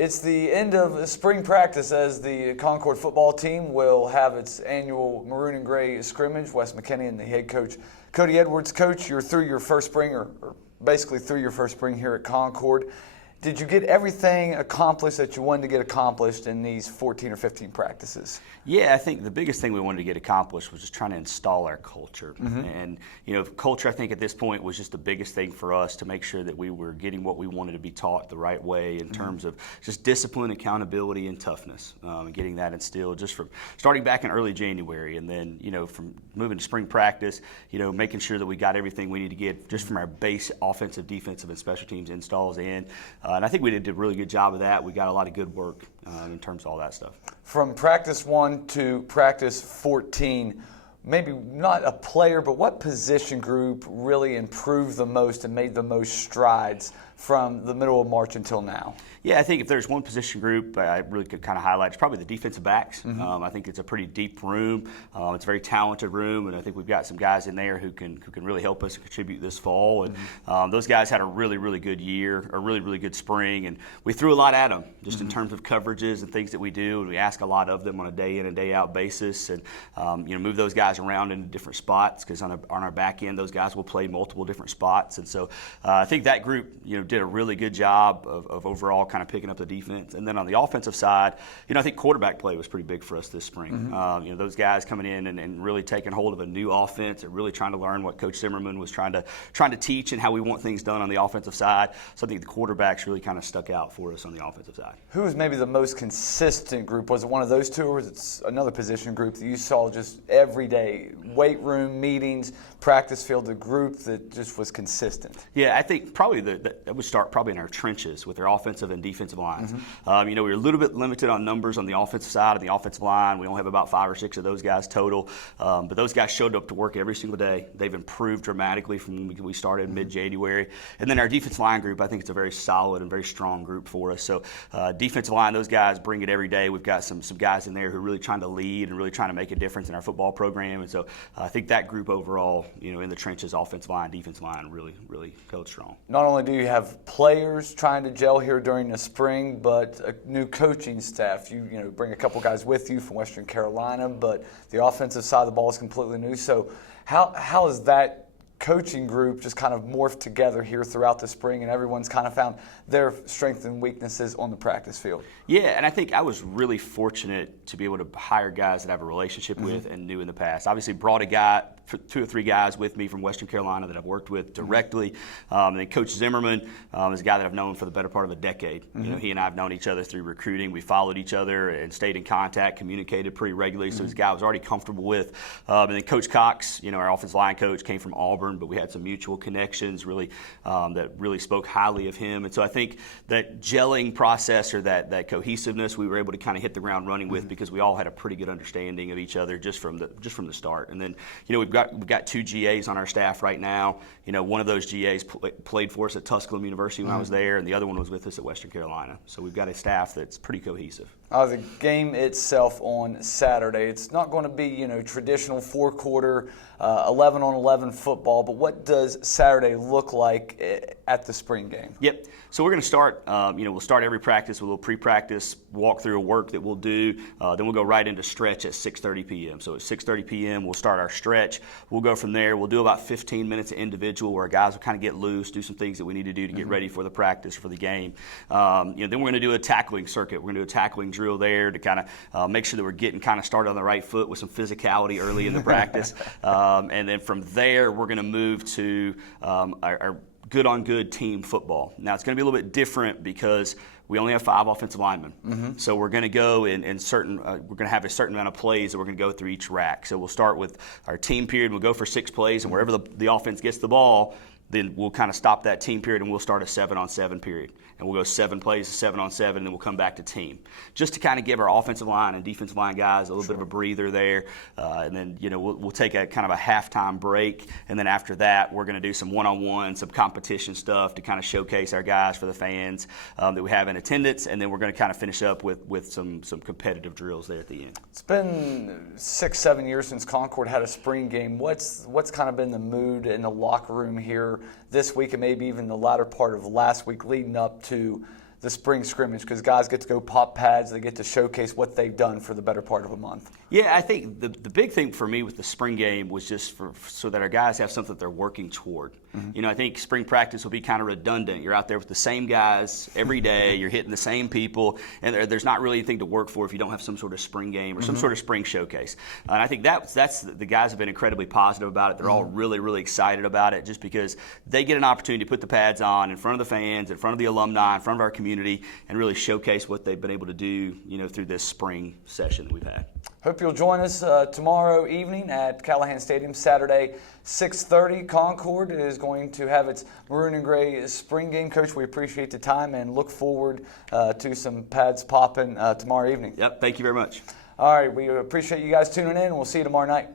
It's the end of spring practice as the Concord football team will have its annual maroon and gray scrimmage. Wes McKinney and the head coach, Cody Edwards. Coach, you're through your first spring, or basically through your first spring here at Concord. Did you get everything accomplished that you wanted to get accomplished in these 14 or 15 practices? Yeah, I think the biggest thing we wanted to get accomplished was just trying to install our culture. And, culture, I think, at this point was just the biggest thing for us to make sure that we were getting what we wanted to be taught the right way in terms of just discipline, accountability, and toughness, and getting that instilled just from starting back in early January. And then, from moving to spring practice, making sure that we got everything we need to get just from our base offensive, defensive, and special teams installs in. And I think we did a really good job of that. We got a lot of good work in terms of all that stuff. From practice 1 to practice 14, maybe not a player, but what position group really improved the most and made the most strides from the middle of March until now? Yeah, I think if there's one position group I really could kind of highlight, it's probably the defensive backs. I think it's a pretty deep room. It's a very talented room, and I think we've got some guys in there who can really help us contribute this fall. And those guys had a really, really good year, a really, really good spring, and we threw a lot at them just in terms of coverages and things that we do. And we ask a lot of them on a day in and day out basis, and move those guys around into different spots because on our back end, those guys will play multiple different spots. And so I think that group, did a really good job of overall kind of picking up the defense. And then on the offensive side, I think quarterback play was pretty big for us this spring. Those guys coming in and really taking hold of a new offense and really trying to learn what Coach Zimmerman was trying to teach and how we want things done on the offensive side. So I think the quarterbacks really kind of stuck out for us on the offensive side. Who was maybe the most consistent group? Was it one of those two, or was it another position group that you saw just every day, weight room, meetings, practice field, the group that just was consistent? Yeah, I think probably that would start probably in our trenches with our offensive and defensive lines. We were a little bit limited on numbers on the offensive side of the offensive line. We only have about 5 or 6 of those guys total, but those guys showed up to work every single day. They've improved dramatically from when we started in mid-January. And then our defensive line group, I think it's a very solid and very strong group for us. So defensive line, those guys bring it every day. We've got some guys in there who are really trying to lead and really trying to make a difference in our football program. And so I think that group overall, in the trenches, offensive line, defensive line, really, really held strong. Not only do you have players trying to gel here during the spring, but a new coaching staff. You bring a couple guys with you from Western Carolina, but the offensive side of the ball is completely new. So how is that coaching group just kind of morphed together here throughout the spring, and everyone's kind of found their strengths and weaknesses on the practice field? Yeah, and I think I was really fortunate to be able to hire guys that I have a relationship with and knew in the past. Obviously brought 2 or 3 guys with me from Western Carolina that I've worked with directly. And then Coach Zimmerman is a guy that I've known for the better part of a decade. He and I have known each other through recruiting. We followed each other and stayed in contact, communicated pretty regularly. So he's a guy I was already comfortable with. And then Coach Cox, our offensive line coach, came from Auburn, but we had some mutual connections really that really spoke highly of him. And so I think that gelling process, or that cohesiveness, we were able to kind of hit the ground running with because we all had a pretty good understanding of each other just from the start. And then we've got 2 GAs on our staff right now. One of those GAs played for us at Tusculum University when I was there, and the other one was with us at Western Carolina. So we've got a staff that's pretty cohesive. The game itself on Saturday, it's not going to be traditional 4-quarter 11-on-11 football, but what does Saturday look like at the spring game? Yep. So we're going to start. We'll start every practice with a little pre-practice walkthrough of work that we'll do. Then we'll go right into stretch at 6:30 p.m. So at 6:30 p.m. we'll start our stretch. We'll go from there. We'll do about 15 minutes of individual where guys will kind of get loose, do some things that we need to do to get ready for the practice for the game. Then we're going to do a tackling circuit. We're going to do a tackling drill there to kind of make sure that we're getting kind of started on the right foot with some physicality early in the practice. And then from there, we're going to move to our good-on-good team football. Now, it's going to be a little bit different because we only have 5 offensive linemen. So we're going to go in certain, we're going to have a certain amount of plays that we're going to go through each rack. So we'll start with our team period. We'll go for 6 plays, and wherever the offense gets the ball, then we'll kind of stop that team period and we'll start a 7-on-7 period. And we'll go 7 plays, 7-on-7, and then we'll come back to team. Just to kind of give our offensive line and defensive line guys a little bit of a breather there. And then, we'll take a kind of a halftime break. And then after that, we're going to do some one-on-one, some competition stuff to kind of showcase our guys for the fans that we have in attendance. And then we're going to kind of finish up with some competitive drills there at the end. It's been 6-7 years since Concord had a spring game. What's kind of been the mood in the locker room here this week, and maybe even the latter part of last week leading up to the spring scrimmage because guys get to go pop pads, they get to showcase what they've done for the better part of a month. Yeah, I think the big thing for me with the spring game was just so that our guys have something that they're working toward. You know, I think spring practice will be kind of redundant. You're out there with the same guys every day. You're hitting the same people, and there's not really anything to work for if you don't have some sort of spring game or some sort of spring showcase. And I think that's the guys have been incredibly positive about it. They're all really, really excited about it just because they get an opportunity to put the pads on in front of the fans, in front of the alumni, in front of our community, and really showcase what they've been able to do, you know, through this spring session that we've had. Hope you'll join us tomorrow evening at Callahan Stadium, Saturday, 6:30. Concord is going to have its maroon and gray spring game. Coach, we appreciate the time and look forward to some pads popping tomorrow evening. Yep, thank you very much. All right, we appreciate you guys tuning in. We'll see you tomorrow night.